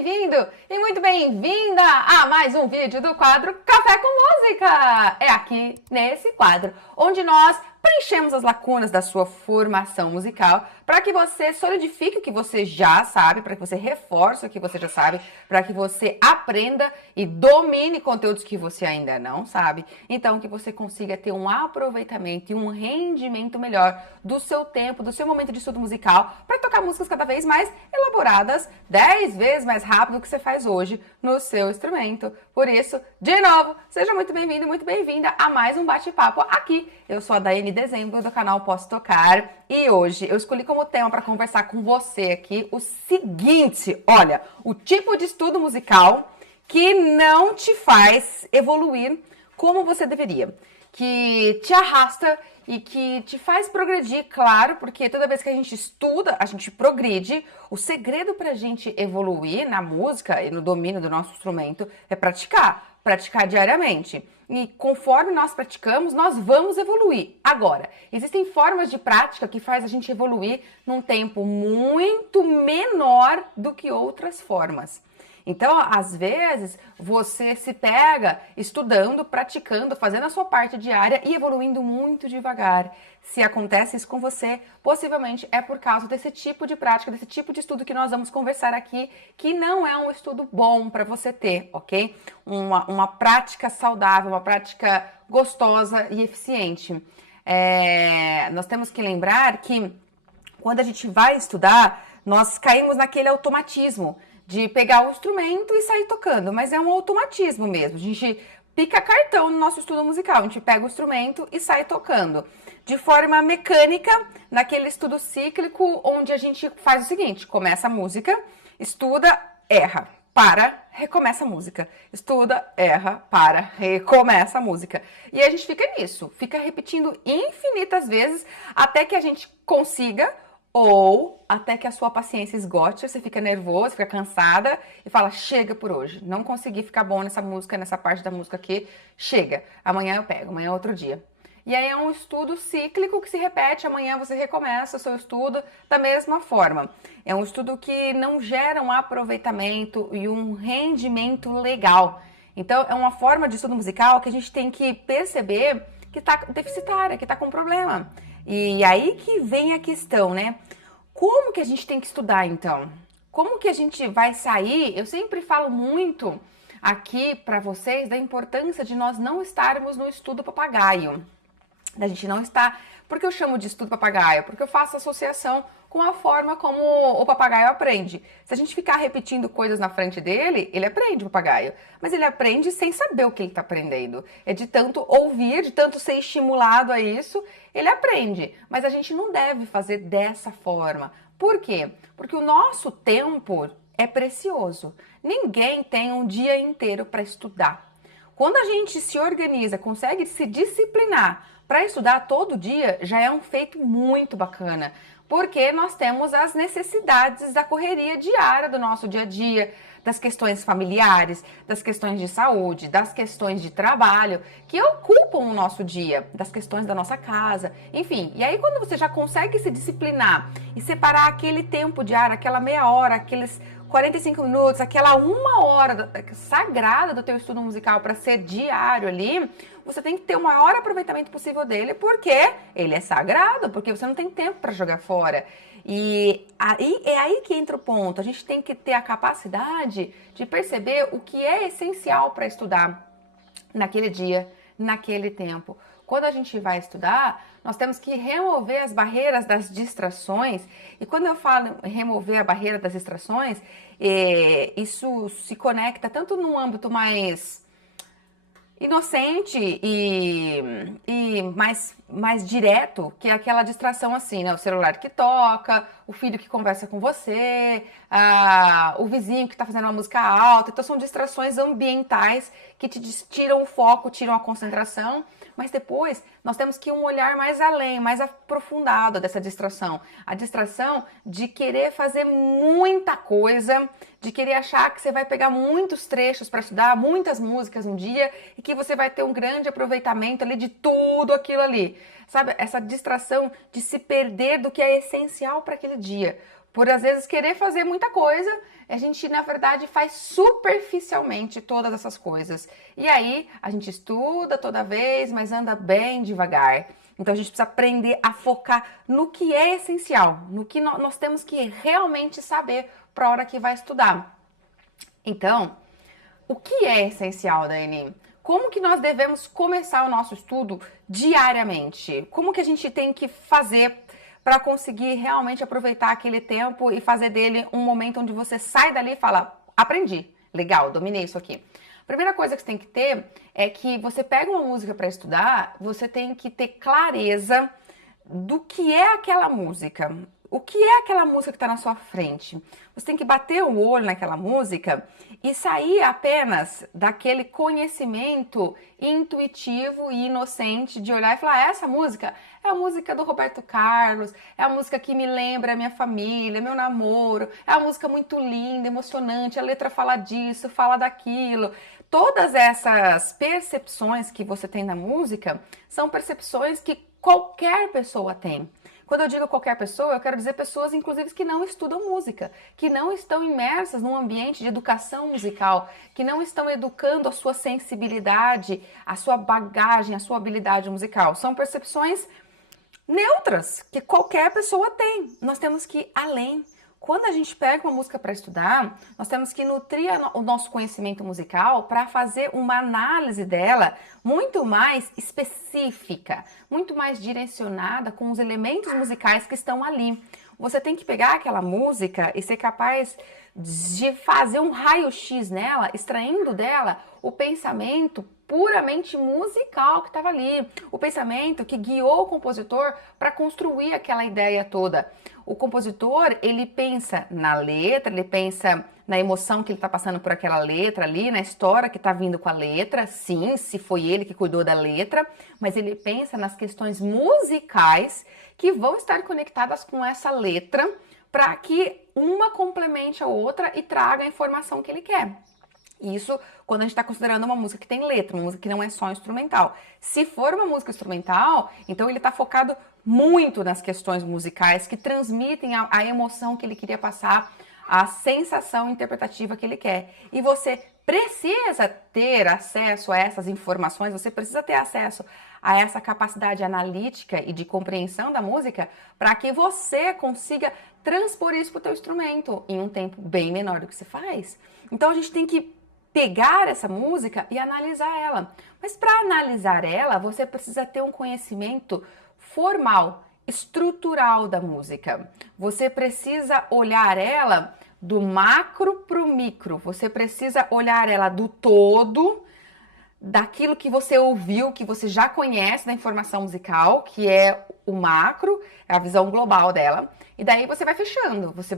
bem-vindo e muito bem-vinda a mais um vídeo do quadro Café com Música. É aqui nesse quadro onde nós preenchemos as lacunas da sua formação musical para que você solidifique o que você já sabe, para que você reforce o que você já sabe, para que você aprenda e domine conteúdos que você ainda não sabe. Então, que você consiga ter um aproveitamento e um rendimento melhor do seu tempo, do seu momento de estudo musical, para tocar músicas cada vez mais elaboradas, 10 vezes mais rápido do que você faz hoje no seu instrumento. Por isso, de novo, seja muito bem-vindo e muito bem-vinda a mais um bate-papo aqui. Eu sou a Daiane Dezembro, do canal Posso Tocar, e hoje eu escolhi como tema para conversar com você aqui o seguinte: olha, o tipo de estudo musical que não te faz evoluir como você deveria, que te arrasta e que te faz progredir, claro, porque toda vez que a gente estuda, a gente progride. O segredo para a gente evoluir na música e no domínio do nosso instrumento é praticar diariamente. E conforme nós praticamos, nós vamos evoluir. Agora, existem formas de prática que faz a gente evoluir num tempo muito menor do que outras formas. Então, às vezes, você se pega estudando, praticando, fazendo a sua parte diária e evoluindo muito devagar. Se acontece isso com você, possivelmente é por causa desse tipo de prática, desse tipo de estudo que nós vamos conversar aqui, que não é um estudo bom para você ter, ok? Uma prática saudável, uma prática gostosa e eficiente. Nós temos que lembrar que quando a gente vai estudar, nós caímos naquele automatismo de pegar o instrumento e sair tocando, mas é um automatismo mesmo. A gente pica cartão no nosso estudo musical, a gente pega o instrumento e sai tocando. De forma mecânica, naquele estudo cíclico, onde a gente faz o seguinte: começa a música, estuda, erra, para, recomeça a música. Estuda, erra, para, recomeça a música. E a gente fica nisso, fica repetindo infinitas vezes até que a gente consiga, ou até que a sua paciência esgote, você fica nervoso, fica cansada e fala: chega por hoje, não consegui ficar bom nessa música, nessa parte da música aqui, chega, amanhã eu pego, amanhã é outro dia. E aí é um estudo cíclico que se repete, amanhã você recomeça o seu estudo da mesma forma. É um estudo que não gera um aproveitamento e um rendimento legal. Então é uma forma de estudo musical que a gente tem que perceber que está deficitária, que está com problema. E aí que vem a questão, né? Como que a gente tem que estudar, então? Como que a gente vai sair? Eu sempre falo muito aqui para vocês da importância de nós não estarmos no estudo papagaio. Da gente não estar... Por que eu chamo de estudo papagaio? Porque eu faço associação com a forma como o papagaio aprende. Se a gente ficar repetindo coisas na frente dele, ele aprende o papagaio. Mas ele aprende sem saber o que ele está aprendendo. É de tanto ouvir, de tanto ser estimulado a isso, ele aprende. Mas a gente não deve fazer dessa forma. Por quê? Porque o nosso tempo é precioso. Ninguém tem um dia inteiro para estudar. Quando a gente se organiza, consegue se disciplinar para estudar todo dia, já é um feito muito bacana, porque nós temos as necessidades da correria diária do nosso dia a dia, das questões familiares, das questões de saúde, das questões de trabalho, que ocupam o nosso dia, das questões da nossa casa, enfim. E aí quando você já consegue se disciplinar e separar aquele tempo diário, aquela meia hora, aqueles 45 minutos, aquela uma hora sagrada do teu estudo musical para ser diário ali, você tem que ter o maior aproveitamento possível dele, porque ele é sagrado, porque você não tem tempo para jogar fora. E aí, é aí que entra o ponto. A gente tem que ter a capacidade de perceber o que é essencial para estudar naquele dia, naquele tempo. Quando a gente vai estudar, nós temos que remover as barreiras das distrações. E quando eu falo remover a barreira das distrações, isso se conecta tanto num âmbito mais inocente e mais direto, que é aquela distração assim, né? O celular que toca, o filho que conversa com você, o vizinho que está fazendo uma música alta. Então são distrações ambientais que te tiram o foco, tiram a concentração. Mas depois nós temos que ir um olhar mais além, mais aprofundado dessa distração. A distração de querer fazer muita coisa, de querer achar que você vai pegar muitos trechos para estudar, muitas músicas um dia, e que você vai ter um grande aproveitamento ali de tudo aquilo ali. Sabe, essa distração de se perder do que é essencial para aquele dia. por às vezes querer fazer muita coisa, a gente na verdade faz superficialmente todas essas coisas. E aí a gente estuda toda vez, mas anda bem devagar. Então a gente precisa aprender a focar no que é essencial, no que nós temos que realmente saber para a hora que vai estudar. Então, o que é essencial, Dani? Como que nós devemos começar o nosso estudo diariamente? Como que a gente tem que fazer para conseguir realmente aproveitar aquele tempo e fazer dele um momento onde você sai dali e fala, aprendi, legal, dominei isso aqui. A primeira coisa que você tem que ter é que você pega uma música para estudar, você tem que ter clareza do que é aquela música. O que é aquela música que está na sua frente? Você tem que bater o olho naquela música e sair apenas daquele conhecimento intuitivo e inocente de olhar e falar, essa música é a música do Roberto Carlos, é a música que me lembra a minha família, meu namoro, é uma música muito linda, emocionante, a letra fala disso, fala daquilo. Todas essas percepções que você tem na música são percepções que qualquer pessoa tem. Quando eu digo qualquer pessoa, eu quero dizer pessoas, inclusive, que não estudam música, que não estão imersas num ambiente de educação musical, que não estão educando a sua sensibilidade, a sua bagagem, a sua habilidade musical. São percepções neutras que qualquer pessoa tem. Nós temos que ir além. Quando a gente pega uma música para estudar, nós temos que nutrir o nosso conhecimento musical para fazer uma análise dela muito mais específica, muito mais direcionada com os elementos musicais que estão ali. Você tem que pegar aquela música e ser capaz de fazer um raio-x nela, extraindo dela o pensamento puramente musical que estava ali, o pensamento que guiou o compositor para construir aquela ideia toda. O compositor, ele pensa na letra, ele pensa na emoção que ele está passando por aquela letra ali, na história que está vindo com a letra, sim, se foi ele que cuidou da letra, mas ele pensa nas questões musicais que vão estar conectadas com essa letra para que uma complemente a outra e traga a informação que ele quer. Isso quando a gente está considerando uma música que tem letra, uma música que não é só instrumental. Se for uma música instrumental, então ele está focado muito nas questões musicais que transmitem a emoção que ele queria passar, a sensação interpretativa que ele quer. E você precisa ter acesso a essas informações, você precisa ter acesso a essa capacidade analítica e de compreensão da música para que você consiga transpor isso para o teu instrumento em um tempo bem menor do que você faz. Então a gente tem que pegar essa música e analisar ela. Mas para analisar ela, você precisa ter um conhecimento formal, estrutural da música. Você precisa olhar ela do macro para o micro. Você precisa olhar ela do todo, daquilo que você ouviu, que você já conhece da informação musical, que é o macro, é a visão global dela. E daí você vai fechando, você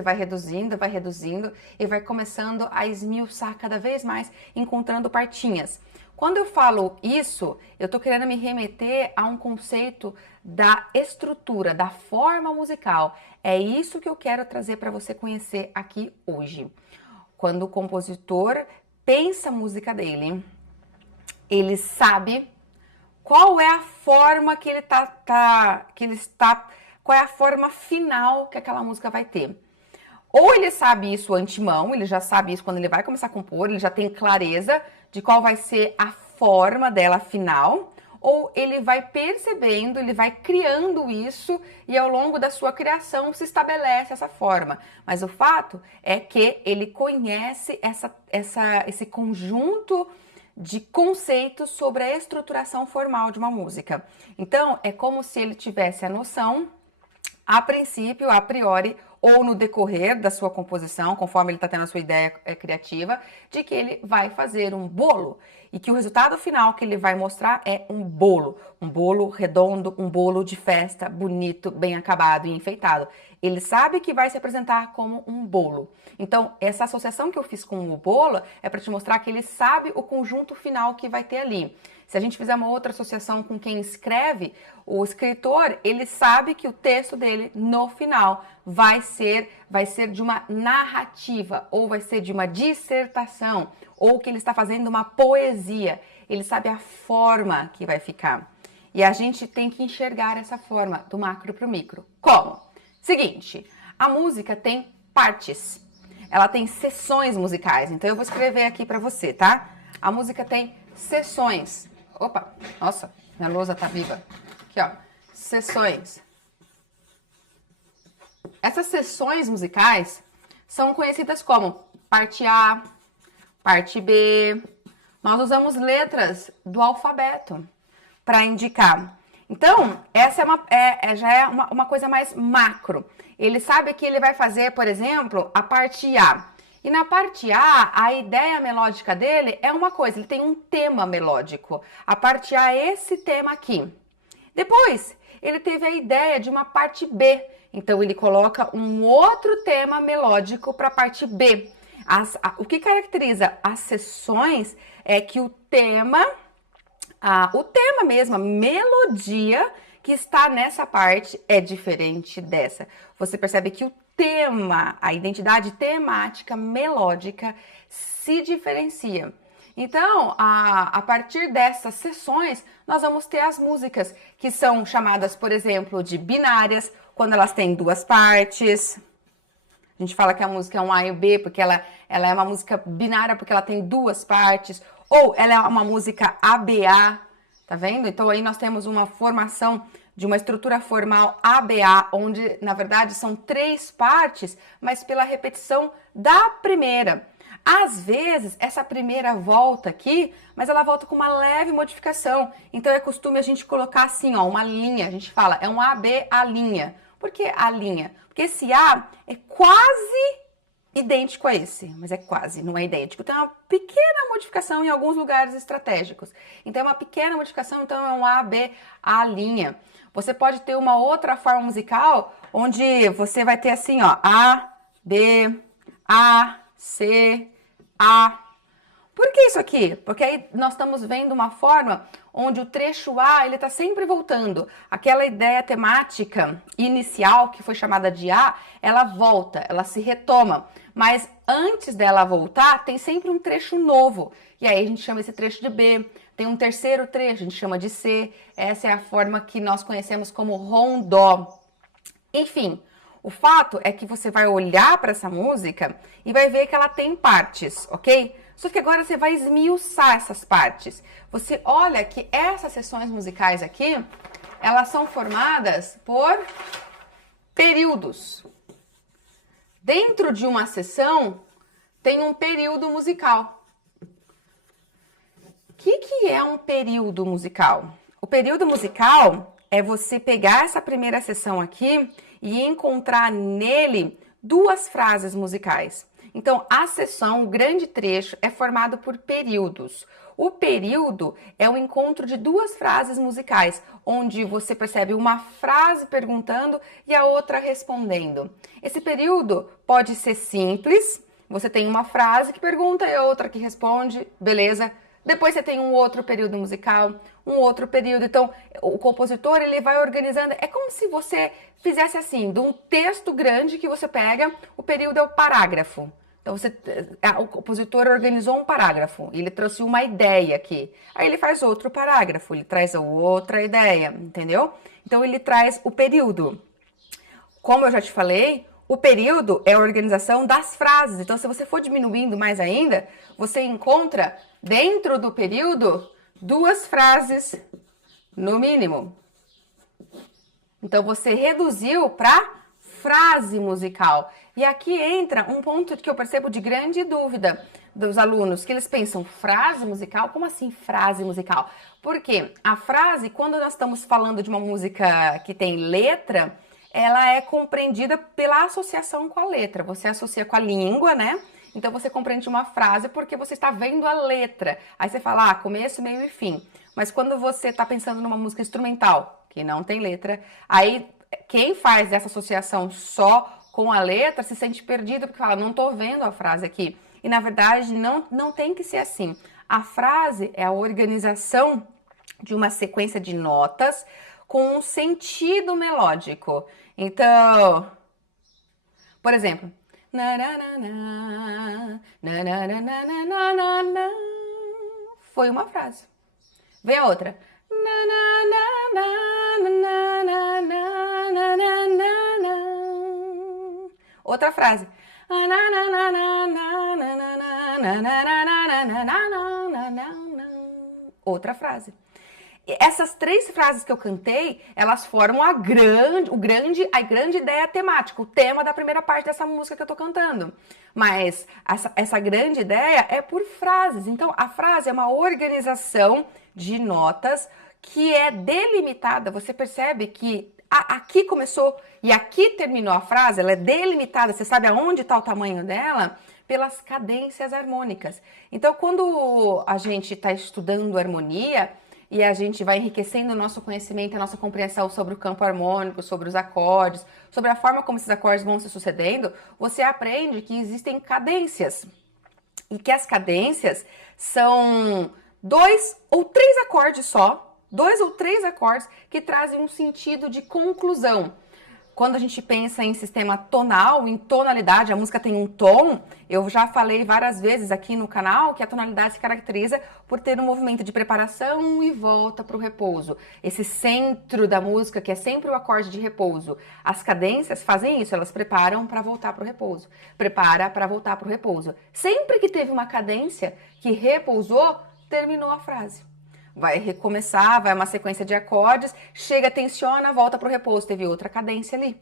vai reduzindo e vai começando a esmiuçar cada vez mais, encontrando partinhas. Quando eu falo isso, eu tô querendo me remeter a um conceito da estrutura, da forma musical. É isso que eu quero trazer para você conhecer aqui hoje. Quando o compositor pensa a música dele, ele sabe qual é a forma que ele qual é a forma final que aquela música vai ter. Ou ele sabe isso antemão, ele já sabe isso quando ele vai começar a compor, ele já tem clareza de qual vai ser a forma dela final, ou ele vai percebendo, ele vai criando isso e ao longo da sua criação se estabelece essa forma. Mas o fato é que ele conhece esse conjunto de conceitos sobre a estruturação formal de uma música. Então, é como se ele tivesse a noção, a princípio, a priori, ou no decorrer da sua composição, conforme ele está tendo a sua ideia criativa, de que ele vai fazer um bolo e que o resultado final que ele vai mostrar é um bolo redondo, um bolo de festa, bonito, bem acabado e enfeitado. Ele sabe que vai se apresentar como um bolo. Então, essa associação que eu fiz com o bolo é para te mostrar que ele sabe o conjunto final que vai ter ali. Se a gente fizer uma outra associação com quem escreve, o escritor, ele sabe que o texto dele, no final, vai ser de uma narrativa, ou vai ser de uma dissertação, ou que ele está fazendo uma poesia. Ele sabe a forma que vai ficar. E a gente tem que enxergar essa forma, do macro para o micro. Como? Seguinte, A música tem partes. Ela tem seções musicais. Então eu vou escrever aqui para você, tá? A música tem seções. Opa, nossa, minha lousa tá viva. Aqui, ó. Seções. Essas seções musicais são conhecidas como parte A, parte B. Nós usamos letras do alfabeto para indicar. Então, essa já é uma coisa mais macro. Ele sabe que ele vai fazer, por exemplo, a parte A. E na parte A, a ideia melódica dele é uma coisa, ele tem um tema melódico. A parte A é esse tema aqui. Depois, ele teve a ideia de uma parte B. Então, ele coloca um outro tema melódico para a parte B. O que caracteriza as seções é que o tema mesmo, a melodia que está nessa parte é diferente dessa. Você percebe que o tema, a identidade temática melódica se diferencia. Então, a partir dessas seções, nós vamos ter as músicas que são chamadas, por exemplo, de binárias, quando elas têm duas partes. A gente fala que a música é um A e um B, porque ela é uma música binária, porque ela tem duas partes. Ou ela é uma música ABA, tá vendo? Então, aí nós temos uma formação de uma estrutura formal ABA, onde, na verdade, são três partes, mas pela repetição da primeira. Às vezes, essa primeira volta aqui, mas ela volta com uma leve modificação. Então, é costume a gente colocar assim, ó, uma linha. A gente fala, é um AB, a linha. Por que a linha? Porque esse A é quase idêntico a esse, mas é quase, não é idêntico. Então, é uma pequena modificação em alguns lugares estratégicos. Então, é uma pequena modificação, então é um A, B, A linha. Você pode ter uma outra forma musical, onde você vai ter assim, ó, A, B, A, C, A. Por que isso aqui? Porque aí nós estamos vendo uma forma onde o trecho A, ele está sempre voltando. Aquela ideia temática inicial, que foi chamada de A, ela volta, ela se retoma. Mas antes dela voltar, tem sempre um trecho novo. E aí a gente chama esse trecho de B. Tem um terceiro trecho, a gente chama de C. Essa é a forma que nós conhecemos como rondó. Enfim, o fato é que você vai olhar para essa música e vai ver que ela tem partes, ok? Só que agora você vai esmiuçar essas partes. Você olha que essas seções musicais aqui, elas são formadas por períodos. Dentro de uma seção, tem um período musical. O que é um período musical? O período musical é você pegar essa primeira seção aqui e encontrar nele duas frases musicais. Então, a seção, o grande trecho, é formado por períodos. O período é o encontro de duas frases musicais, onde você percebe uma frase perguntando e a outra respondendo. Esse período pode ser simples, você tem uma frase que pergunta e a outra que responde, beleza? Depois você tem um outro período musical, um outro período. Então, o compositor, ele vai organizando. É como se você fizesse assim, de um texto grande que você pega, o período é o parágrafo. Então, o compositor organizou um parágrafo, ele trouxe uma ideia aqui. Aí ele faz outro parágrafo, ele traz outra ideia, entendeu? Então, ele traz o período. Como eu já te falei, o período é a organização das frases. Então, se você for diminuindo mais ainda, você encontra dentro do período duas frases no mínimo. Então, você reduziu para frase musical. E aqui entra um ponto que eu percebo de grande dúvida dos alunos, que eles pensam, frase musical? Como assim frase musical? Porque a frase, quando nós estamos falando de uma música que tem letra, ela é compreendida pela associação com a letra. Você associa com a língua, né? Então você compreende uma frase porque você está vendo a letra. Aí você fala, começo, meio e fim. Mas quando você está pensando numa música instrumental, que não tem letra, aí quem faz essa associação só com a letra se sente perdido porque fala, não estou vendo a frase aqui. E na verdade não tem que ser assim. A frase é a organização de uma sequência de notas com um sentido melódico. Então, por exemplo, foi uma frase. Vem a outra. Outra frase. Outra frase. E essas 3 frases que eu cantei, elas formam a grande ideia temática, o tema da primeira parte dessa música que eu tô cantando. Mas essa grande ideia é por frases. Então, a frase é uma organização de notas que é delimitada. Você percebe que aqui começou e aqui terminou a frase, ela é delimitada, você sabe aonde está o tamanho dela? Pelas cadências harmônicas. Então, quando a gente está estudando harmonia e a gente vai enriquecendo o nosso conhecimento, a nossa compreensão sobre o campo harmônico, sobre os acordes, sobre a forma como esses acordes vão se sucedendo, você aprende que existem cadências. E que as cadências são 2 ou 3 acordes só, 2 ou 3 acordes que trazem um sentido de conclusão. Quando a gente pensa em sistema tonal, em tonalidade, a música tem um tom, eu já falei várias vezes aqui no canal que a tonalidade se caracteriza por ter um movimento de preparação e volta para o repouso. Esse centro da música, que é sempre o acorde de repouso. As cadências fazem isso, elas preparam para voltar para o repouso. Prepara para voltar para o repouso. Sempre que teve uma cadência que repousou, terminou a frase. Vai recomeçar, vai uma sequência de acordes, chega, tensiona, volta para o repouso. Teve outra cadência ali.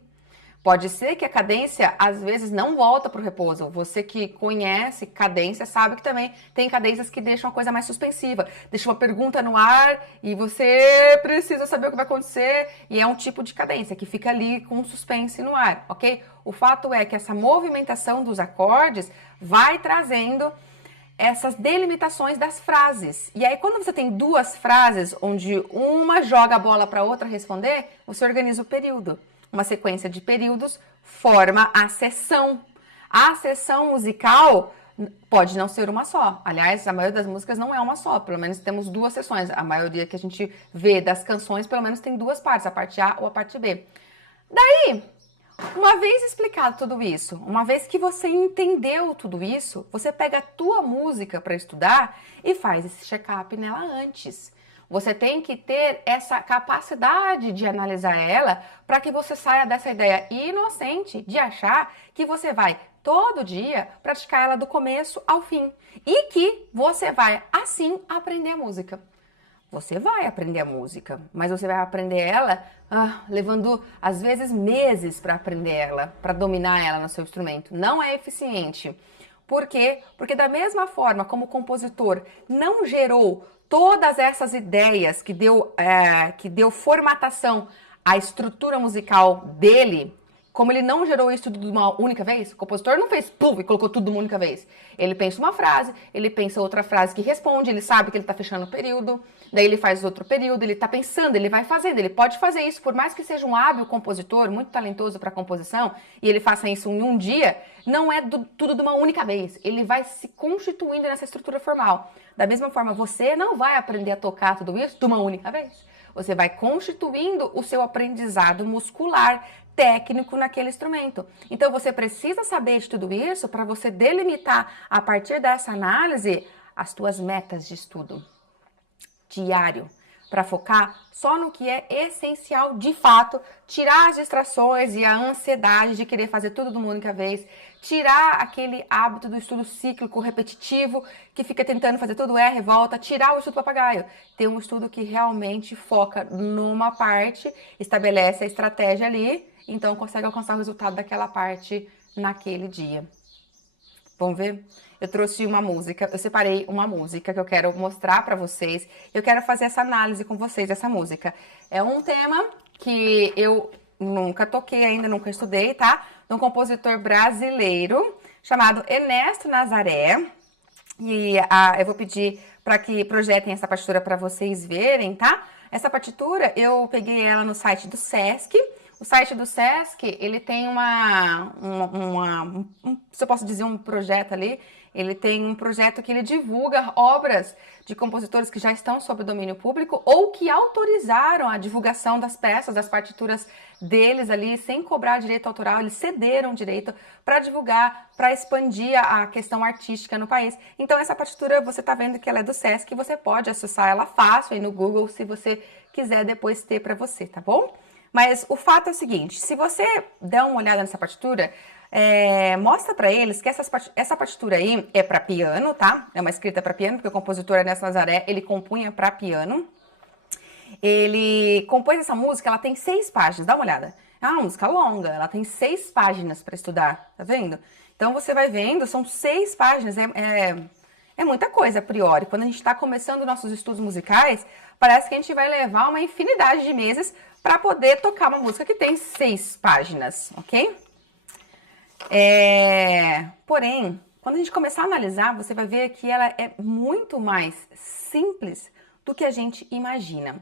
Pode ser que a cadência, às vezes, não volta para o repouso. Você que conhece cadência sabe que também tem cadências que deixam a coisa mais suspensiva. Deixa uma pergunta no ar e você precisa saber o que vai acontecer. E é um tipo de cadência que fica ali com suspense no ar, ok? O fato é que essa movimentação dos acordes vai trazendo essas delimitações das frases. E aí, quando você tem 2 frases, onde uma joga a bola para a outra responder, você organiza o período. Uma sequência de períodos forma a seção. A seção musical pode não ser uma só. Aliás, a maioria das músicas não é uma só. Pelo menos temos 2 seções. A maioria que a gente vê das canções, pelo menos tem 2 partes, a parte A ou a parte B. Daí, uma vez explicado tudo isso, uma vez que você entendeu tudo isso, você pega a tua música para estudar e faz esse check-up nela antes. Você tem que ter essa capacidade de analisar ela para que você saia dessa ideia inocente de achar que você vai todo dia praticar ela do começo ao fim e que você vai assim aprender a música. Você vai aprender a música, mas você vai aprender ela levando, às vezes, meses para aprender ela, para dominar ela no seu instrumento. Não é eficiente. Por quê? Porque da mesma forma como o compositor não gerou todas essas ideias que deu formatação à estrutura musical dele, como ele não gerou isso tudo de uma única vez, o compositor não fez pum e colocou tudo de uma única vez. Ele pensa uma frase, ele pensa outra frase que responde, ele sabe que ele está fechando o período, daí ele faz outro período, ele está pensando, ele vai fazendo, ele pode fazer isso, por mais que seja um hábil compositor, muito talentoso para composição, e ele faça isso em um dia, não é tudo de uma única vez. Ele vai se constituindo nessa estrutura formal. Da mesma forma, você não vai aprender a tocar tudo isso de uma única vez. Você vai constituindo o seu aprendizado muscular, técnico naquele instrumento. Então, você precisa saber de tudo isso para você delimitar, a partir dessa análise, as tuas metas de estudo diário, para focar só no que é essencial de fato, tirar as distrações e a ansiedade de querer fazer tudo de uma única vez, tirar aquele hábito do estudo cíclico, repetitivo, que fica tentando fazer tudo R e volta, tirar o estudo papagaio. Ter um estudo que realmente foca numa parte, estabelece a estratégia ali, então consegue alcançar o resultado daquela parte naquele dia. Vamos ver? Eu trouxe uma música, eu separei uma música que eu quero mostrar para vocês. Eu quero fazer essa análise com vocês dessa música. É um tema que eu nunca toquei ainda, nunca estudei, tá? De um compositor brasileiro chamado Ernesto Nazaré. E eu vou pedir para que projetem essa partitura para vocês verem, tá? Essa partitura eu peguei ela no site do Sesc. O site do Sesc, ele tem se eu posso dizer, um projeto ali, ele tem um projeto que ele divulga obras de compositores que já estão sob o domínio público ou que autorizaram a divulgação das peças, das partituras deles ali, sem cobrar direito autoral, eles cederam direito para divulgar, para expandir a questão artística no país. Então, essa partitura, você está vendo que ela é do Sesc, e você pode acessar ela fácil aí no Google, se você quiser depois ter para você, tá bom? Mas o fato é o seguinte, se você der uma olhada nessa partitura, mostra para eles que essa partitura aí é para piano, tá? É uma escrita para piano, porque o compositor Ernesto Nazaré, ele compunha para piano. Ele compôs essa música, ela tem 6 páginas, dá uma olhada. É uma música longa, ela tem 6 páginas para estudar, tá vendo? Então você vai vendo, são 6 páginas, é muita coisa a priori. Quando a gente está começando nossos estudos musicais, parece que a gente vai levar uma infinidade de meses para poder tocar uma música que tem 6 páginas, ok? Porém, quando a gente começar a analisar, você vai ver que ela é muito mais simples do que a gente imagina.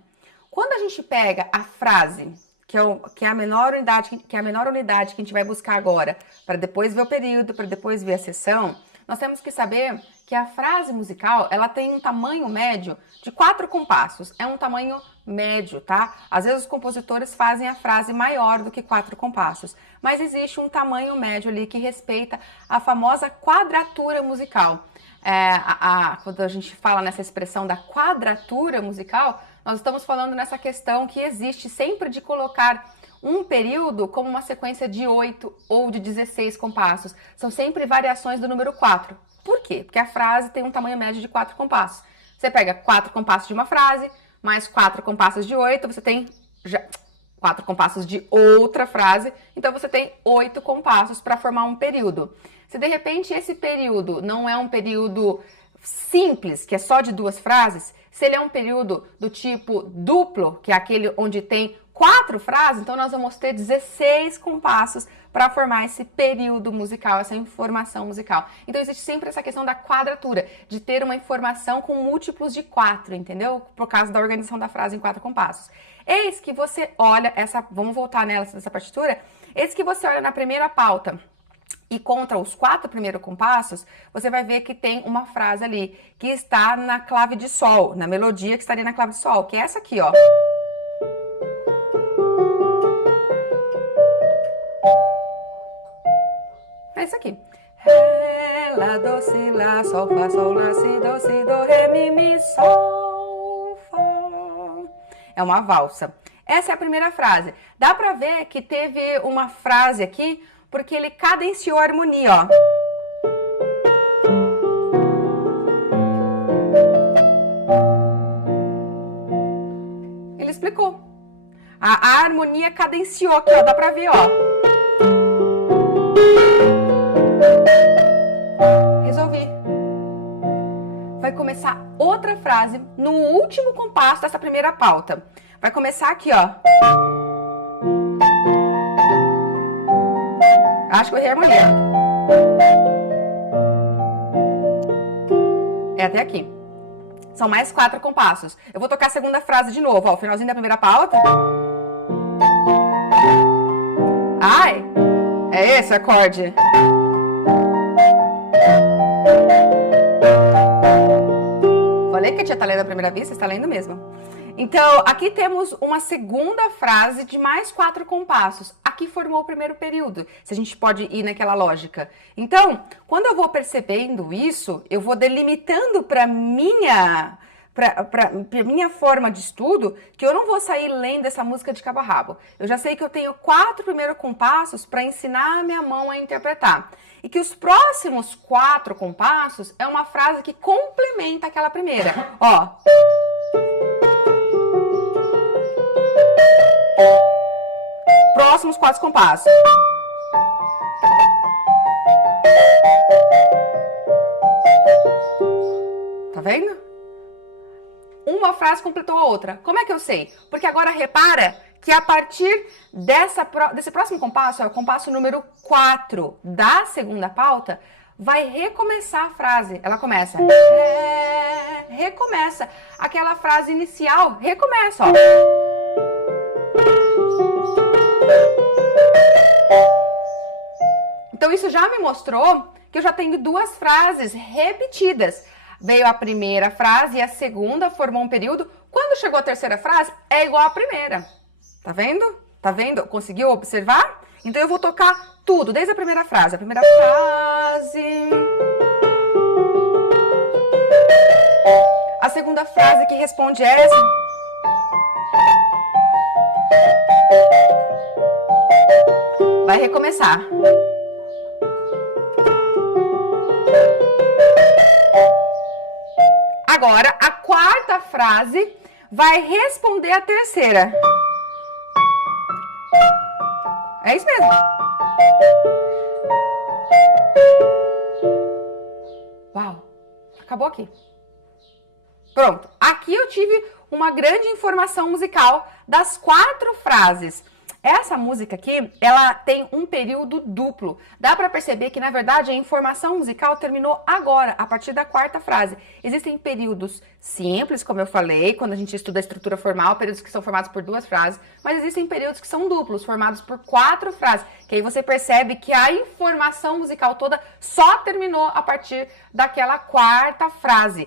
Quando a gente pega a frase, que é a menor unidade que a gente vai buscar agora, para depois ver o período, para depois ver a sessão, nós temos que saber que a frase musical, ela tem um tamanho médio de 4 compassos. É um tamanho médio, tá? Às vezes os compositores fazem a frase maior do que 4 compassos, mas existe um tamanho médio ali que respeita a famosa quadratura musical. Quando a gente fala nessa expressão da quadratura musical, nós estamos falando nessa questão que existe sempre de colocar um período como uma sequência de 8 ou de 16 compassos. São sempre variações do número 4. Por quê? Porque a frase tem um tamanho médio de 4 compassos. Você pega 4 compassos de uma frase, mais 4 compassos de 8, você tem 4 compassos de outra frase, então você tem 8 compassos para formar um período. Se de repente esse período não é um período simples, que é só de 2 frases, se ele é um período do tipo duplo, que é aquele onde tem 4 frases, então nós vamos ter 16 compassos para formar esse período musical, essa informação musical. Então existe sempre essa questão da quadratura, de ter uma informação com múltiplos de 4, entendeu? Por causa da organização da frase em 4 compassos. Eis que você olha vamos voltar nessa partitura, eis que você olha na primeira pauta e contra os 4 primeiros compassos, você vai ver que tem uma frase ali que está na clave de sol, na melodia que estaria na clave de sol, que é essa aqui, ó. É isso aqui. Ré, lá, do, si, lá, sol, fá, sol, lá, si, do, ré, mi, sol, fá. É uma valsa. Essa é a primeira frase. Dá pra ver que teve uma frase aqui, porque ele cadenciou a harmonia, ó. Ele explicou. A harmonia cadenciou aqui, ó. Dá pra ver, ó. Resolvi. Vai começar outra frase no último compasso dessa primeira pauta. Vai começar aqui, ó. Acho que eu errei a harmonia. É até aqui. São mais 4 compassos. Eu vou tocar a segunda frase de novo, ó. O finalzinho da primeira pauta. Ai! É esse acorde. Falei que a tia tá lendo à primeira vista, está lendo mesmo. Então, aqui temos uma segunda frase de mais 4 compassos. Aqui formou o primeiro período, se a gente pode ir naquela lógica. Então, quando eu vou percebendo isso, eu vou delimitando para minha forma de estudo, que eu não vou sair lendo essa música de cabo a rabo. Eu já sei que eu tenho 4 primeiros compassos para ensinar a minha mão a interpretar. E que os próximos 4 compassos é uma frase que complementa aquela primeira. Ó. Próximos 4 compassos. Tá vendo? Uma frase completou a outra. Como é que eu sei? Porque agora repara que a partir desse próximo compasso, é o compasso número 4 da segunda pauta, vai recomeçar a frase. Ela começa. Recomeça. Aquela frase inicial recomeça, ó. Então isso já me mostrou que eu já tenho 2 frases repetidas. Veio a primeira frase e a segunda formou um período. Quando chegou a terceira frase, é igual à primeira. Tá vendo? Tá vendo? Conseguiu observar? Então eu vou tocar tudo, desde a primeira frase. A primeira frase. A segunda frase que responde essa. Vai recomeçar. Agora, a quarta frase vai responder a terceira. É isso mesmo. Uau, acabou aqui. Pronto, aqui eu tive uma grande informação musical das 4 frases. Essa música aqui, ela tem um período duplo. Dá pra perceber que, na verdade, a informação musical terminou agora, a partir da quarta frase. Existem períodos simples, como eu falei, quando a gente estuda a estrutura formal, períodos que são formados por 2 frases, mas existem períodos que são duplos, formados por 4 frases, que aí você percebe que a informação musical toda só terminou a partir daquela quarta frase.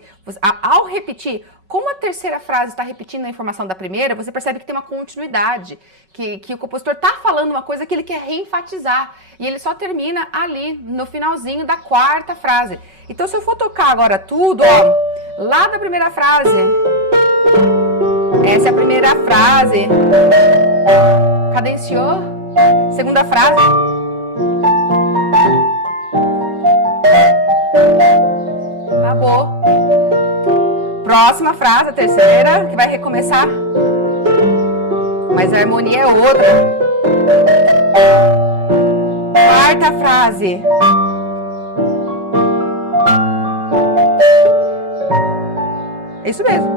Ao repetir, como a terceira frase está repetindo a informação da primeira, você percebe que tem uma continuidade, que o compositor está falando uma coisa que ele quer reenfatizar, e ele só termina ali, no finalzinho da quarta frase. Então, se eu for tocar agora tudo, ó, lá da primeira frase, essa é a primeira frase, cadenciou, segunda frase, acabou. Próxima frase, a terceira, que vai recomeçar. Mas a harmonia é outra. Quarta frase. É isso mesmo.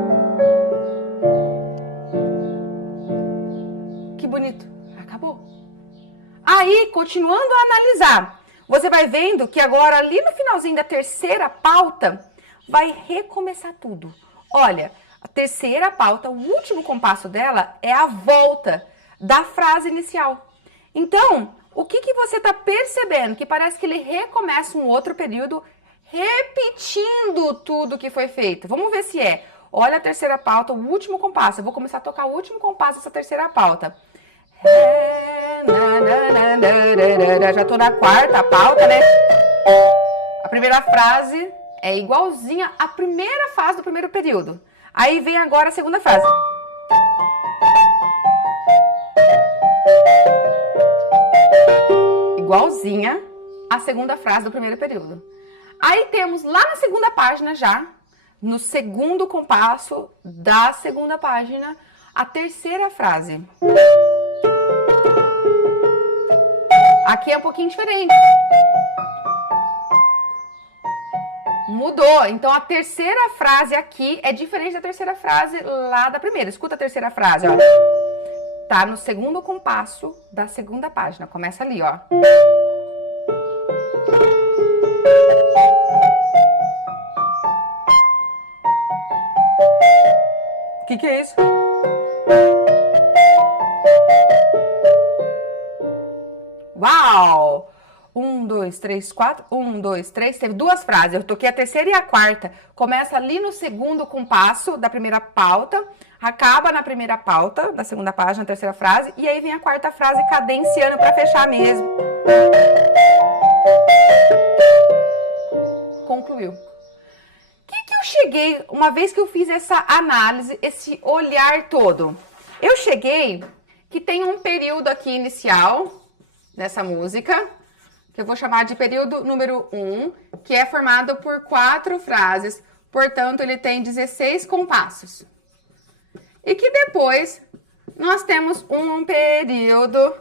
Que bonito. Acabou. Aí, continuando a analisar, você vai vendo que agora, ali no finalzinho da terceira pauta, vai recomeçar tudo. Olha, a terceira pauta, o último compasso dela é a volta da frase inicial. Então, o que você está percebendo? Que parece que ele recomeça um outro período repetindo tudo que foi feito. Vamos ver se é. Olha a terceira pauta, o último compasso. Eu vou começar a tocar o último compasso dessa terceira pauta. Já estou na quarta pauta, né? A primeira frase é igualzinha à primeira fase do primeiro período. Aí vem agora a segunda frase. Igualzinha à segunda frase do primeiro período. Aí temos lá na segunda página já, no segundo compasso da segunda página, a terceira frase. Aqui é um pouquinho diferente. Mudou. Então, a terceira frase aqui é diferente da terceira frase lá da primeira. Escuta a terceira frase, ó. Tá no segundo compasso da segunda página. Começa ali, ó. O que é isso? Uau! 1, 2, 3, 4. 1, 2, 3. Teve 2 frases. Eu toquei a terceira e a quarta. Começa ali no segundo compasso da primeira pauta. Acaba na primeira pauta da segunda página, a terceira frase. E aí vem a quarta frase cadenciando para fechar mesmo. Concluiu. O que eu cheguei, uma vez que eu fiz essa análise, esse olhar todo? Eu cheguei que tem um período aqui inicial nessa música, que eu vou chamar de período número 1, que é formado por 4 frases, portanto, ele tem 16 compassos. E que depois nós temos um período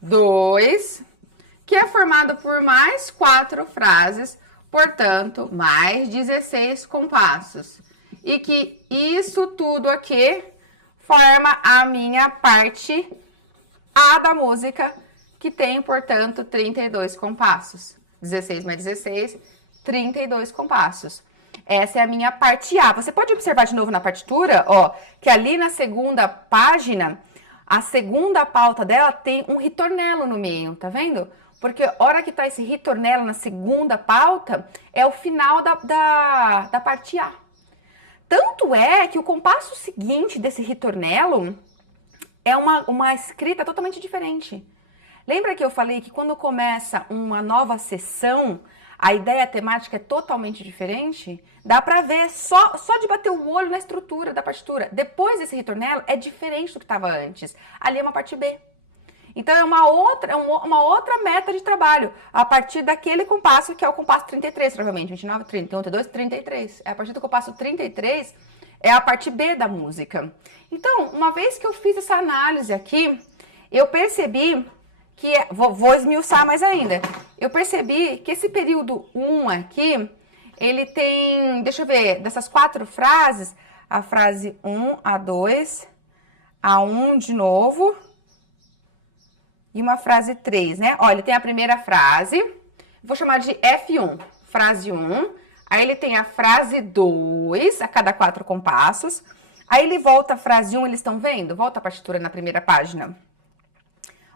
2, que é formado por mais 4 frases, portanto, mais 16 compassos. E que isso tudo aqui forma a minha parte A da música, que tem, portanto, 32 compassos. 16 mais 16, 32 compassos. Essa é a minha parte A. Você pode observar de novo na partitura, ó, que ali na segunda página, a segunda pauta dela tem um ritornelo no meio, tá vendo? Porque a hora que tá esse ritornelo na segunda pauta, é o final da parte A. Tanto é que o compasso seguinte desse ritornelo é uma escrita totalmente diferente. Lembra que eu falei que quando começa uma nova sessão, a ideia temática é totalmente diferente? Dá pra ver só de bater o olho na estrutura da partitura. Depois desse ritornelo, é diferente do que estava antes. Ali é uma parte B. Então, é uma outra meta de trabalho, a partir daquele compasso, que é o compasso 33, provavelmente, 29, 30, 32, 33. É a partir do compasso 33, é a parte B da música. Então, uma vez que eu fiz essa análise aqui, eu percebi que, vou esmiuçar mais ainda, eu percebi que esse período 1 aqui, ele tem, deixa eu ver, dessas 4 frases, a frase 1, a 2, a 1 de novo, e uma frase 3, né? Olha, ele tem a primeira frase, vou chamar de F1, frase 1. Aí ele tem a frase 2, a cada 4 compassos. Aí ele volta a frase 1, eles estão vendo? Volta a partitura na primeira página.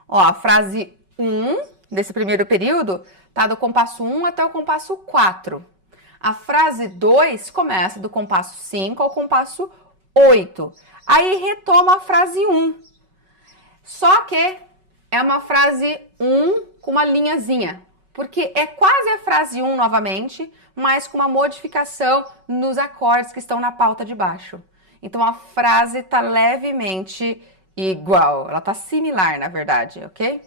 Ó, a frase 1 desse primeiro período tá do compasso 1 até o compasso 4. A frase 2 começa do compasso 5 ao compasso 8. Aí retoma a frase 1. Só que é uma frase 1 com uma linhazinha, porque é quase a frase 1 novamente, mas com uma modificação nos acordes que estão na pauta de baixo. Então a frase está levemente igual, ela está similar, na verdade, ok?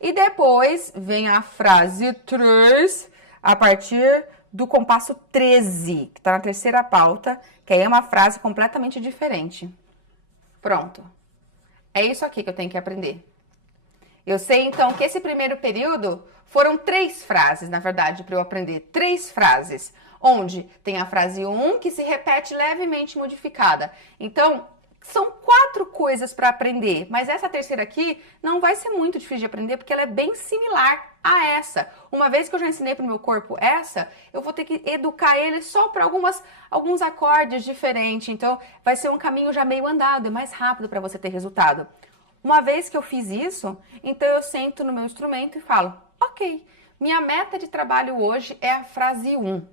E depois vem a frase 3 a partir do compasso 13, que está na terceira pauta, que aí é uma frase completamente diferente. Pronto. É isso aqui que eu tenho que aprender. Eu sei, então, que esse primeiro período foram 3 frases, na verdade, para eu aprender. 3 frases, onde tem a frase 1 que se repete levemente modificada. Então, são 4 coisas para aprender, mas essa terceira aqui não vai ser muito difícil de aprender, porque ela é bem similar a essa. Uma vez que eu já ensinei para o meu corpo essa, eu vou ter que educar ele só para alguns acordes diferentes. Então, vai ser um caminho já meio andado, é mais rápido para você ter resultado. Uma vez que eu fiz isso, então eu sento no meu instrumento e falo, ok, minha meta de trabalho hoje é a frase 1,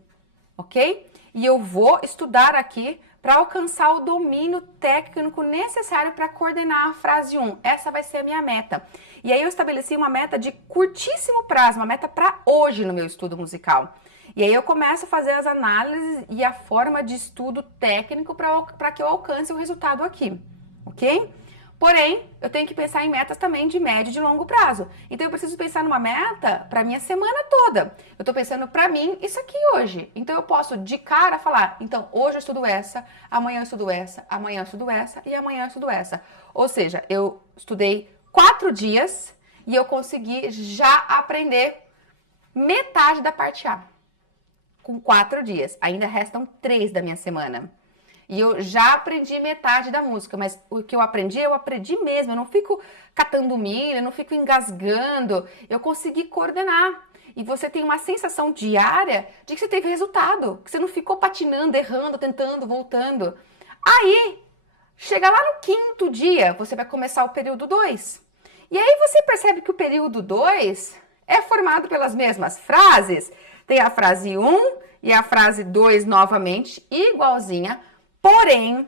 ok? E eu vou estudar aqui para alcançar o domínio técnico necessário para coordenar a frase 1. Essa vai ser a minha meta. E aí eu estabeleci uma meta de curtíssimo prazo, uma meta para hoje no meu estudo musical. E aí eu começo a fazer as análises e a forma de estudo técnico para que eu alcance o resultado aqui, ok? Porém, eu tenho que pensar em metas também de médio e de longo prazo. Então, eu preciso pensar numa meta para minha semana toda. Eu estou pensando para mim isso aqui hoje. Então, eu posso de cara falar, então, hoje eu estudo essa, amanhã eu estudo essa, amanhã eu estudo essa e amanhã eu estudo essa. Ou seja, eu estudei 4 dias e eu consegui já aprender metade da parte A. Com 4 dias. Ainda restam 3 da minha semana. E eu já aprendi metade da música, mas o que eu aprendi mesmo. Eu não fico catando milho, eu não fico engasgando. Eu consegui coordenar. E você tem uma sensação diária de que você teve resultado, que você não ficou patinando, errando, tentando, voltando. Aí, chega lá no 5º dia, você vai começar o período 2. E aí você percebe que o período 2 é formado pelas mesmas frases. Tem a frase 1 e a frase 2 novamente, igualzinha. Porém,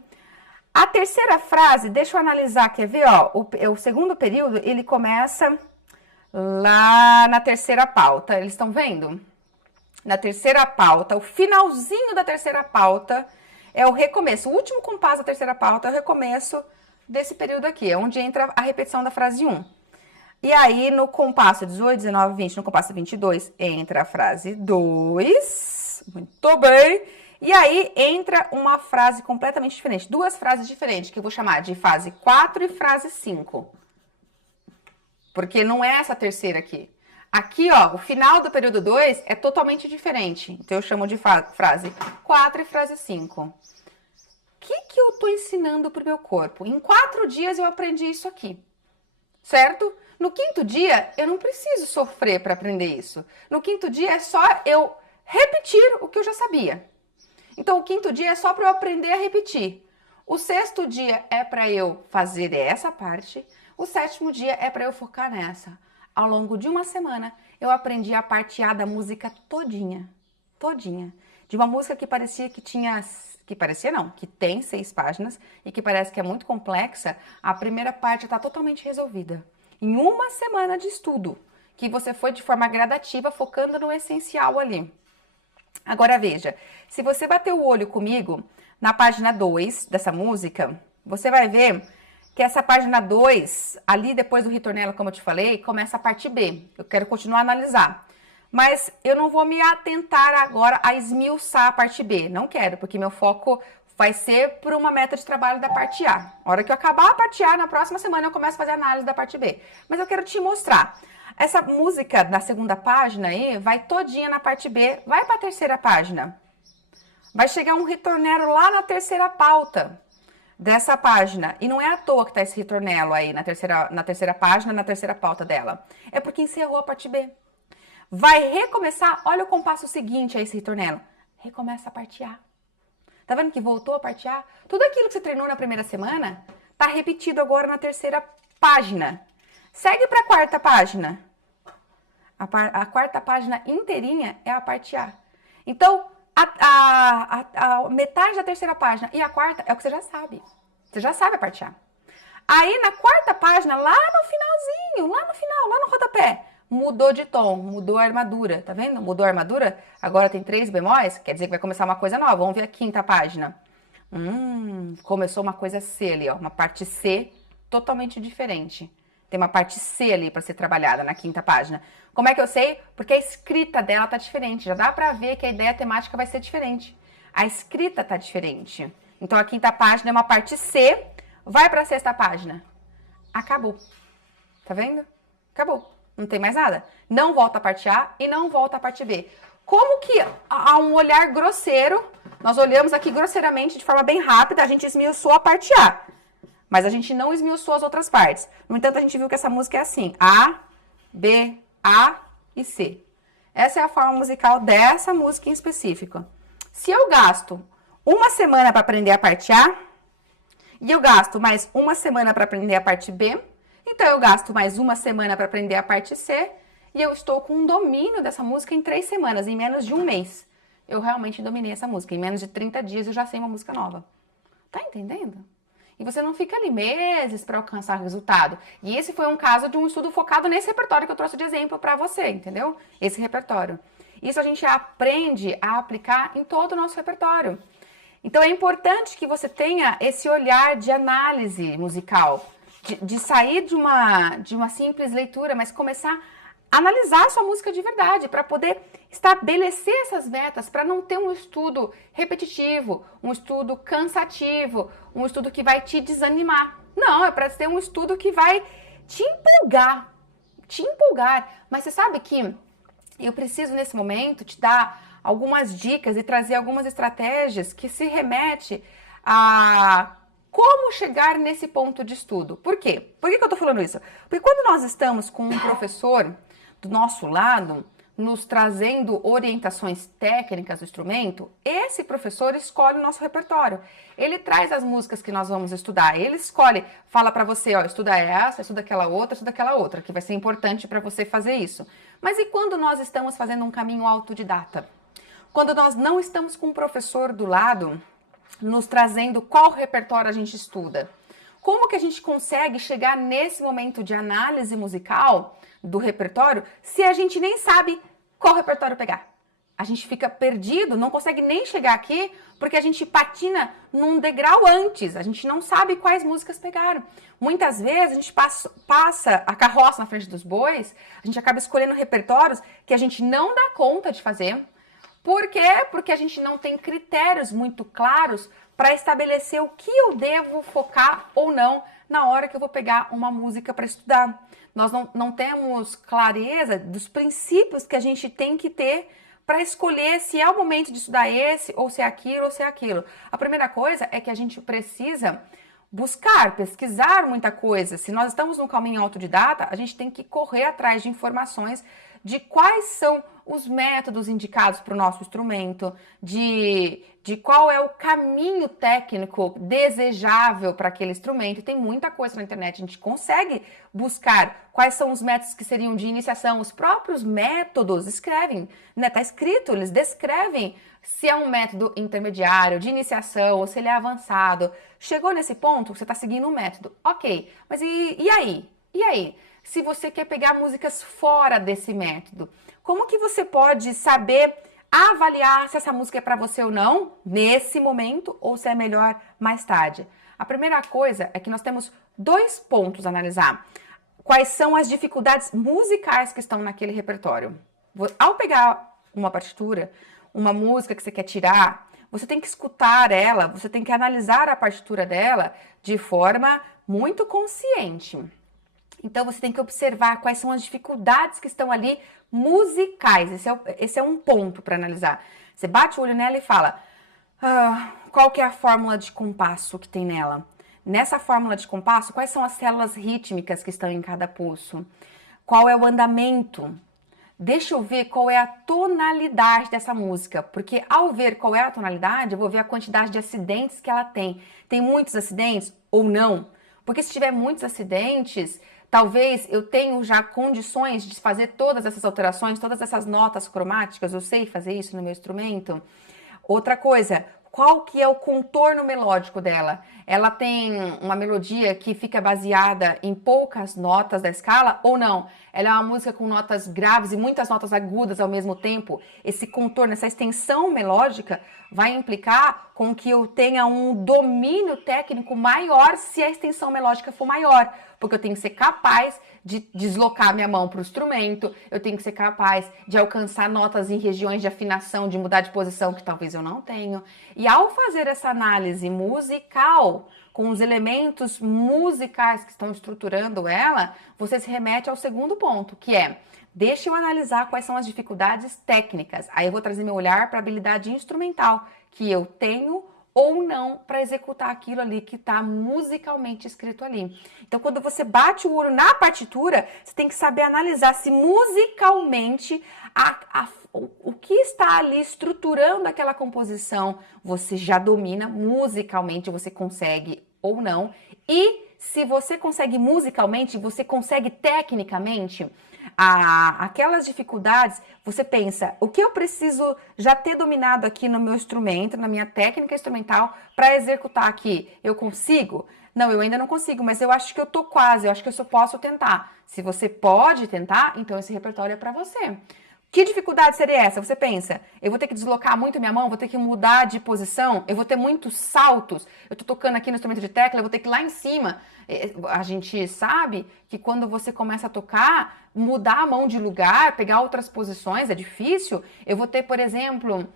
a terceira frase, deixa eu analisar, quer ver, ó, o segundo período, ele começa lá na terceira pauta, eles estão vendo? Na terceira pauta, o finalzinho da terceira pauta é o recomeço, o último compasso da terceira pauta é o recomeço desse período aqui, é onde entra a repetição da frase 1. E aí, no compasso 18, 19, 20, no compasso 22, entra a frase 2, muito bem. E aí entra uma frase completamente diferente, 2 frases diferentes, que eu vou chamar de frase 4 e frase 5. Porque não é essa terceira aqui. Aqui, ó, o final do período 2 é totalmente diferente. Então eu chamo de frase 4 e frase 5. O que eu tô ensinando pro meu corpo? Em 4 dias eu aprendi isso aqui, certo? No 5º dia, eu não preciso sofrer para aprender isso. No 5º dia é só eu repetir o que eu já sabia. Então, o 5º dia é só para eu aprender a repetir. O 6º dia é para eu fazer essa parte. O 7º dia é para eu focar nessa. Ao longo de uma semana, eu aprendi a parte A da música todinha. Todinha. De uma música que parecia que tinha... Que parecia não, que tem 6 páginas e que parece que é muito complexa. A primeira parte está totalmente resolvida. Em uma semana de estudo, que você foi de forma gradativa, focando no essencial ali. Agora veja, se você bater o olho comigo na página 2 dessa música, você vai ver que essa página 2, ali depois do ritornelo, como eu te falei, começa a parte B. Eu quero continuar a analisar. Mas eu não vou me atentar agora a esmiuçar a parte B. Não quero, porque meu foco vai ser por uma meta de trabalho da parte A. A hora que eu acabar a parte A, na próxima semana eu começo a fazer a análise da parte B. Mas eu quero te mostrar. Essa música da segunda página aí vai todinha na parte B, vai para a terceira página. Vai chegar um ritornelo lá na terceira pauta dessa página. E não é à toa que está esse ritornelo aí na terceira página, na terceira pauta dela. É porque encerrou a parte B. Vai recomeçar, olha o compasso seguinte a esse ritornelo. Recomeça a parte A. Tá vendo que voltou a parte A? Tudo aquilo que você treinou na primeira semana tá repetido agora na terceira página. Segue para a quarta página. A quarta página inteirinha é a parte A. Então, a metade da terceira página e a quarta é o que você já sabe. Você já sabe a parte A. Aí, na quarta página, lá no finalzinho, lá no final, lá no rodapé, mudou de tom, mudou a armadura, tá vendo? Mudou a armadura, agora tem 3 bemóis, quer dizer que vai começar uma coisa nova. Vamos ver a quinta página. Começou uma coisa C ali, ó, uma parte C totalmente diferente. Tem uma parte C ali para ser trabalhada na quinta página. Como é que eu sei? Porque a escrita dela tá diferente, já dá para ver que a ideia temática vai ser diferente. A escrita tá diferente. Então a quinta página é uma parte C, vai para a sexta página. Acabou. Tá vendo? Acabou. Não tem mais nada. Não volta a parte A e não volta a parte B. Como que há um olhar grosseiro, nós olhamos aqui grosseiramente, de forma bem rápida, a gente esmiuçou a parte A. Mas a gente não esmiuçou as outras partes. No entanto, a gente viu que essa música é assim. A, B, A e C. Essa é a forma musical dessa música em específico. Se eu gasto uma semana para aprender a parte A, e eu gasto mais uma semana para aprender a parte B, então eu gasto mais uma semana para aprender a parte C, e eu estou com um domínio dessa música em 3 semanas, em menos de um mês. Eu realmente dominei essa música. Em menos de 30 dias eu já sei uma música nova. Tá entendendo? E você não fica ali meses para alcançar resultado. E esse foi um caso de um estudo focado nesse repertório que eu trouxe de exemplo para você, entendeu? Esse repertório. Isso a gente aprende a aplicar em todo o nosso repertório. Então é importante que você tenha esse olhar de análise musical, de sair de uma simples leitura, mas começar a analisar a sua música de verdade, para poder estabelecer essas metas, para não ter um estudo repetitivo, um estudo cansativo, um estudo que vai te desanimar. Não, é para ter um estudo que vai te empolgar, Mas você sabe que eu preciso, nesse momento, te dar algumas dicas e trazer algumas estratégias que se remete a como chegar nesse ponto de estudo. Por quê? Por que eu tô falando isso? Porque quando nós estamos com um professor do nosso lado, nos trazendo orientações técnicas do instrumento, esse professor escolhe o nosso repertório. Ele traz as músicas que nós vamos estudar. Ele escolhe, fala para você, ó, estuda essa, estuda aquela outra, que vai ser importante para você fazer isso. Mas e quando nós estamos fazendo um caminho autodidata? Quando nós não estamos com um professor do lado, nos trazendo qual repertório a gente estuda? Como que a gente consegue chegar nesse momento de análise musical do repertório se a gente nem sabe qual repertório pegar? A gente fica perdido, não consegue nem chegar aqui porque a gente patina num degrau antes, a gente não sabe quais músicas pegaram. Muitas vezes a gente passa a carroça na frente dos bois, a gente acaba escolhendo repertórios que a gente não dá conta de fazer. Por quê? Porque a gente não tem critérios muito claros para estabelecer o que eu devo focar ou não na hora que eu vou pegar uma música para estudar. Nós não temos clareza dos princípios que a gente tem que ter para escolher se é o momento de estudar esse, ou se é aquilo, ou se é aquilo. A primeira coisa é que a gente precisa buscar, pesquisar muita coisa. Se nós estamos no caminho autodidata, a gente tem que correr atrás de informações de quais são os métodos indicados para o nosso instrumento, de qual é o caminho técnico desejável para aquele instrumento. Tem muita coisa na internet, a gente consegue buscar quais são os métodos que seriam de iniciação. Os próprios métodos escrevem, né? Tá escrito, eles descrevem se é um método intermediário, de iniciação, ou se ele é avançado. Chegou nesse ponto, você está seguindo um método. Ok, mas e aí? E aí? Se você quer pegar músicas fora desse método, como que você pode saber avaliar se essa música é para você ou não, nesse momento, ou se é melhor mais tarde? A primeira coisa é que nós temos 2 pontos a analisar. Quais são as dificuldades musicais que estão naquele repertório? Ao pegar uma partitura, uma música que você quer tirar, você tem que escutar ela, você tem que analisar a partitura dela de forma muito consciente. Então, você tem que observar quais são as dificuldades que estão ali musicais. Esse é um ponto para analisar. Você bate o olho nela e fala, qual que é a fórmula de compasso que tem nela? Nessa fórmula de compasso, quais são as células rítmicas que estão em cada pulso? Qual é o andamento? Deixa eu ver qual é a tonalidade dessa música, porque ao ver qual é a tonalidade, eu vou ver a quantidade de acidentes que ela tem. Tem muitos acidentes ou não? Porque se tiver muitos acidentes, talvez eu tenha já condições de fazer todas essas alterações, todas essas notas cromáticas, eu sei fazer isso no meu instrumento. Outra coisa, qual que é o contorno melódico dela? Ela tem uma melodia que fica baseada em poucas notas da escala ou não? Ela é uma música com notas graves e muitas notas agudas ao mesmo tempo. Esse contorno, essa extensão melódica vai implicar com que eu tenha um domínio técnico maior se a extensão melódica for maior, porque eu tenho que ser capaz de deslocar minha mão para o instrumento, eu tenho que ser capaz de alcançar notas em regiões de afinação, de mudar de posição que talvez eu não tenho. E ao fazer essa análise musical, com os elementos musicais que estão estruturando ela, você se remete ao segundo ponto, que é, deixa eu analisar quais são as dificuldades técnicas. Aí eu vou trazer meu olhar para a habilidade instrumental que eu tenho ou não para executar aquilo ali que está musicalmente escrito ali. Então, quando você bate o olho na partitura, você tem que saber analisar se musicalmente o que está ali estruturando aquela composição você já domina musicalmente, você consegue ou não. E se você consegue musicalmente, você consegue tecnicamente, aquelas dificuldades, você pensa, o que eu preciso já ter dominado aqui no meu instrumento, na minha técnica instrumental, para executar aqui? Eu consigo? Não, eu ainda não consigo, mas eu acho que eu tô quase, eu acho que eu só posso tentar. Se você pode tentar, então esse repertório é para você. Que dificuldade seria essa? Você pensa, eu vou ter que deslocar muito minha mão, vou ter que mudar de posição, eu vou ter muitos saltos, eu tô tocando aqui no instrumento de tecla, eu vou ter que ir lá em cima. A gente sabe que quando você começa a tocar, mudar a mão de lugar, pegar outras posições é difícil. Eu vou ter, por exemplo,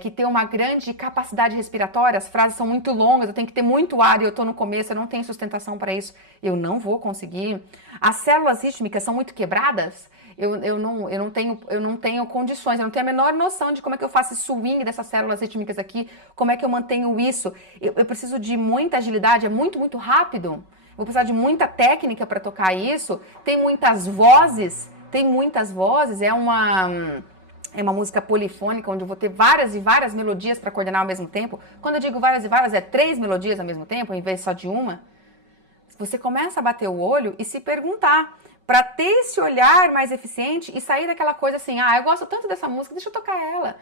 que ter uma grande capacidade respiratória, as frases são muito longas, eu tenho que ter muito ar e eu tô no começo, eu não tenho sustentação para isso, eu não vou conseguir. As células rítmicas são muito quebradas, eu não tenho condições, eu não tenho a menor noção de como é que eu faço esse swing dessas células rítmicas aqui, como é que eu mantenho isso. Eu preciso de muita agilidade, é muito, muito rápido. Eu vou precisar de muita técnica para tocar isso. Tem muitas vozes, é uma música polifônica, onde eu vou ter várias e várias melodias para coordenar ao mesmo tempo. Quando eu digo várias e várias, é 3 melodias ao mesmo tempo, em vez só de uma. Você começa a bater o olho e se perguntar, para ter esse olhar mais eficiente e sair daquela coisa assim, eu gosto tanto dessa música, deixa eu tocar ela.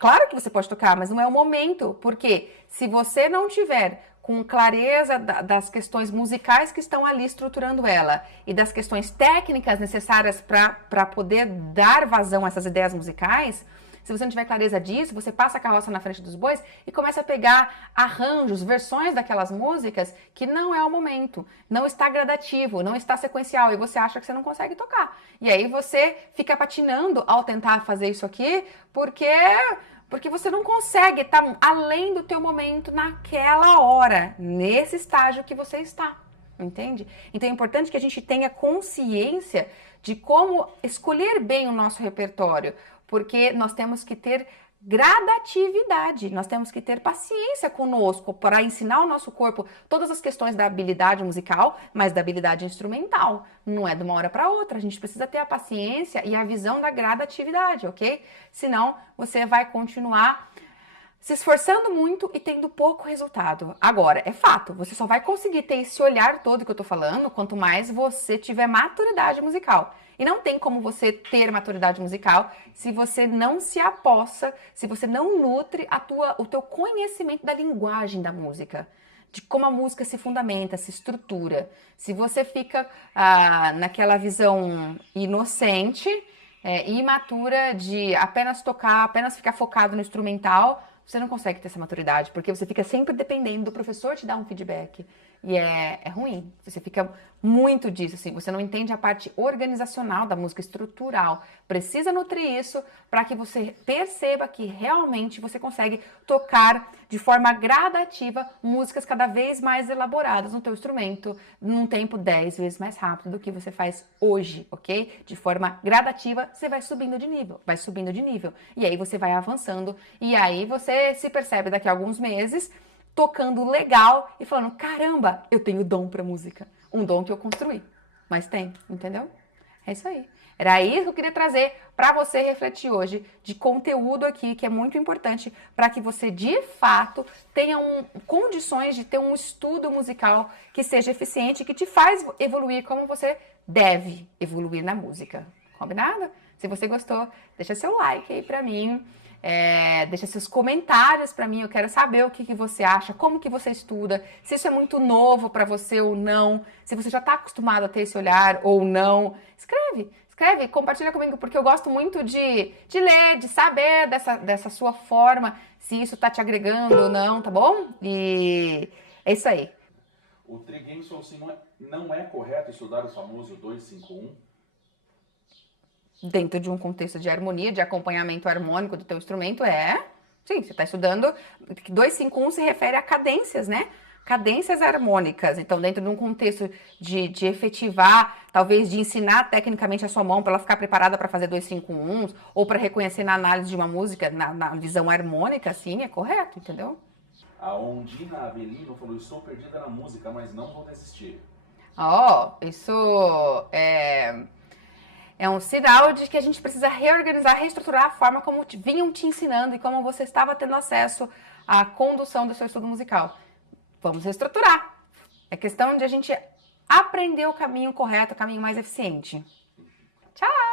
Claro que você pode tocar, mas não é o momento, porque se você não tiver com clareza das questões musicais que estão ali estruturando ela e das questões técnicas necessárias para poder dar vazão a essas ideias musicais, se você não tiver clareza disso, você passa a carroça na frente dos bois e começa a pegar arranjos, versões daquelas músicas que não é o momento, não está gradativo, não está sequencial e você acha que você não consegue tocar. E aí você fica patinando ao tentar fazer isso aqui porque você não consegue estar além do teu momento naquela hora, nesse estágio que você está. Entende? Então é importante que a gente tenha consciência de como escolher bem o nosso repertório, porque nós temos que ter gradatividade, nós temos que ter paciência conosco para ensinar o nosso corpo todas as questões da habilidade musical, mas da habilidade instrumental. Não é de uma hora para outra, a gente precisa ter a paciência e a visão da gradatividade, ok? Senão você vai continuar se esforçando muito e tendo pouco resultado. Agora, é fato, você só vai conseguir ter esse olhar todo que eu tô falando quanto mais você tiver maturidade musical. E não tem como você ter maturidade musical se você não se apossa, se você não nutre o teu conhecimento da linguagem da música, de como a música se fundamenta, se estrutura. Se você fica naquela visão inocente, imatura de apenas tocar, apenas ficar focado no instrumental, você não consegue ter essa maturidade, porque você fica sempre dependendo do professor te dar um feedback. E é ruim. Você fica muito disso, assim. Você não entende a parte organizacional da música, estrutural. Precisa nutrir isso para que você perceba que realmente você consegue tocar de forma gradativa músicas cada vez mais elaboradas no teu instrumento, num tempo 10 vezes mais rápido do que você faz hoje, ok? De forma gradativa, você vai subindo de nível, vai subindo de nível. E aí você vai avançando. E aí você se percebe daqui a alguns meses tocando legal e falando, caramba, eu tenho dom pra música. Um dom que eu construí, mas tem, entendeu? É isso aí. Era isso que eu queria trazer para você refletir hoje, de conteúdo aqui, que é muito importante para que você, de fato, tenha condições de ter um estudo musical que seja eficiente, que te faz evoluir como você deve evoluir na música. Combinado? Se você gostou, deixa seu like aí para mim. Deixa seus comentários para mim, eu quero saber o que você acha, como que você estuda, se isso é muito novo para você ou não, se você já está acostumado a ter esse olhar ou não. Escreve, compartilha comigo, porque eu gosto muito de ler, de saber dessa sua forma, se isso está te agregando ou não, tá bom? E é isso aí. O Triguinho falou assim, não é correto estudar o famoso 2-5-1? Dentro de um contexto de harmonia, de acompanhamento harmônico do teu instrumento, sim, você está estudando, 2-5-1 se refere a cadências, né? Cadências harmônicas. Então, dentro de um contexto de efetivar, talvez de ensinar tecnicamente a sua mão para ela ficar preparada para fazer 2-5-1, ou para reconhecer na análise de uma música, na visão harmônica, sim, é correto, entendeu? A Ondina Avelino falou, estou perdida na música, mas não vou desistir. Isso é um sinal de que a gente precisa reorganizar, reestruturar a forma como vinham te ensinando e como você estava tendo acesso à condução do seu estudo musical. Vamos reestruturar. É questão de a gente aprender o caminho correto, o caminho mais eficiente. Tchau!